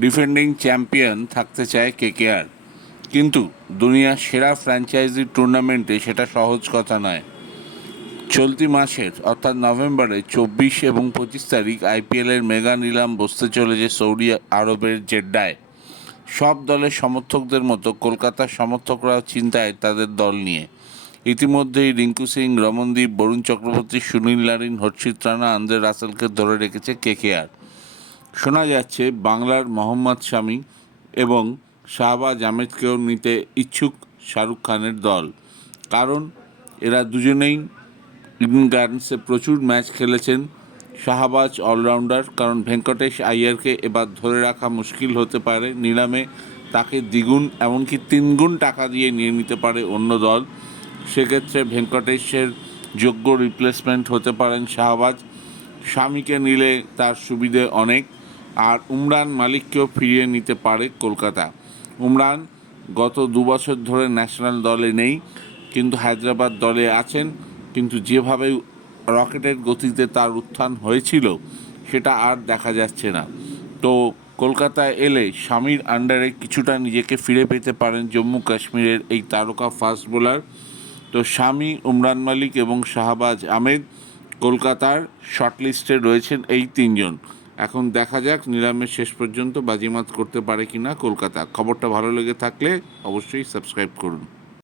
Defending champion থাকতে চায় KKR, কিন্তু দুনিয়ার সেরা ফ্র্যাঞ্চাইজি টুর্নামেন্টে সেটা সহজ কথা নয়। চলতি মাসের অর্থাৎ নভেম্বরে 24 এবং 25 তারিখ আইপিএলের মেগা নিলাম বসতে চলেছে সৌদি আরবের জেড্ডায়। সব দলের সমর্থকদের মতো কলকাতার সমর্থকরাও চিন্তায় তাদের দল নিয়ে। ইতিমধ্যেই রিঙ্কু সিং, রমনদীপ, বরুণ চক্রবর্তী, সুনীল নারিন, হর্ষিত রানা, আন্দ্রে রাসেলকে ধরে রেখেছে কেকেআর। শোনা যাচ্ছে বাংলার মোহাম্মদ শামি এবং শাহবাজ আহমেদকেও নিতে ইচ্ছুক শাহরুখ খানের দল, কারণ এরা দুজনেই ইডেন গার্ডেন্সে প্রচুর ম্যাচ খেলেছেন। শাহবাজ অলরাউন্ডার, কারণ ভেঙ্কটেশ আইয়ারকে এবার ধরে রাখা মুশকিল হতে পারে নিলামে। তাকে দ্বিগুণ এমনকি 3 গুণ টাকা দিয়ে নিয়ে নিতে পারে অন্য দল। সেক্ষেত্রে ভেঙ্কটেশের যোগ্য রিপ্লেসমেন্ট হতে পারেন শাহবাজ। শামিকে নিলে তার সুবিধে অনেক, আর উমরান মালিককেও ফিরিয়ে নিতে পারে কলকাতা। উমরান গত 2 বছর ধরে ন্যাশনাল দলে নেই, কিন্তু হায়দ্রাবাদ দলে আছেন। কিন্তু যেভাবে রকেটের গতিতে তার উত্থান হয়েছিল সেটা আর দেখা যাচ্ছে না। তো কলকাতায় এলে শামির আন্ডারে কিছুটা নিজেকে ফিরে পেতে পারেন জম্মু কাশ্মীরের এই তারকা ফাস্ট বোলার। তো শামি, উমরান মালিক এবং শাহবাজ আহমেদ কলকাতার শর্টলিস্টে রয়েছেন এই 3জন। এখন দেখা যাক নিলামের শেষ পর্যন্ত বাজিমাত করতে পারে কিনা কলকাতা। খবরটা ভালো লেগে থাকলে অবশ্যই সাবস্ক্রাইব করুন।